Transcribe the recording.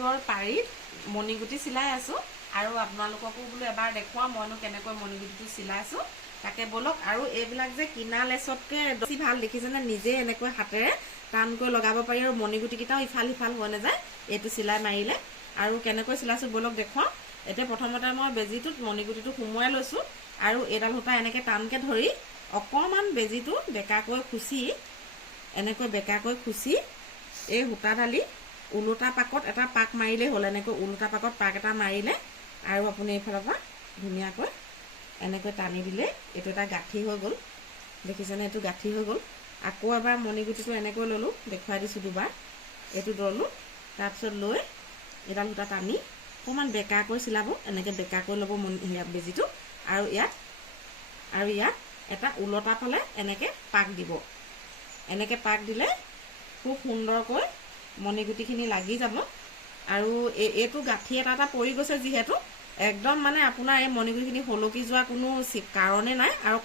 ব্লাউজৰ পাৰিত মণিগুটি চিলাই আছোঁ আৰু আপোনালোককো বোলো এবাৰ দেখুৱাম মইনো কেনেকৈ মণিগুটিটো চিলাইছোঁ তাকে বলক। আৰু এইবিলাক যে কিনা লেচতকৈ বেছি ভাল দেখিছেনে, নিজে এনেকৈ হাতেৰে টানকৈ লগাব পাৰি আৰু মণিগুটিকেইটাও ইফাল সিফাল হৈ নাযায় এইটো চিলাই মাৰিলে। আৰু কেনেকৈ চিলাইছোঁ বলক দেখুৱাওঁ। এতিয়া প্ৰথমতে মই বেজীটোত মণিগুটিটো সুমুৱাই লৈছোঁ আৰু এইডাল সূতা এনেকৈ টানকৈ ধৰি অকণমান বেজীটো বেকাকৈ খুচি এনেকৈ বেকাকৈ খুচি এই সূতাডালি ওলোটা পাকত এটা পাক মাৰিলেই হ'ল। এনেকৈ ওলোটা পাকত পাক এটা মাৰিলে আৰু আপুনি এইফালৰ পৰা ধুনীয়াকৈ এনেকৈ টানি দিলে এইটো এটা গাঁঠি হৈ গ'ল। দেখিছেনে, এইটো গাঁঠি হৈ গ'ল। আকৌ এবাৰ মণিগুটিটো এনেকৈ ল'লোঁ, দেখুৱাই দিছোঁ দুবাৰ। এইটো ল'লোঁ, তাৰপিছত লৈ এইডাল সূতা টানি অকণমান বেকাকৈ চিলাব, এনেকৈ বেকাকৈ ল'ব বেজীটো আৰু ইয়াত এটা ওলটা ফালে এনেকৈ পাক দিব। এনেকৈ পাক দিলে খুব সুন্দৰকৈ মণিগুটিখিনি লাগি যাব। আৰু এইটো গাঁঠি এটা পৰি গৈছে যিহেতু একদম মানে আপোনাৰ এই মণিগুটিখিনি হলকি যোৱা কোনো কাৰণেই নাই আৰু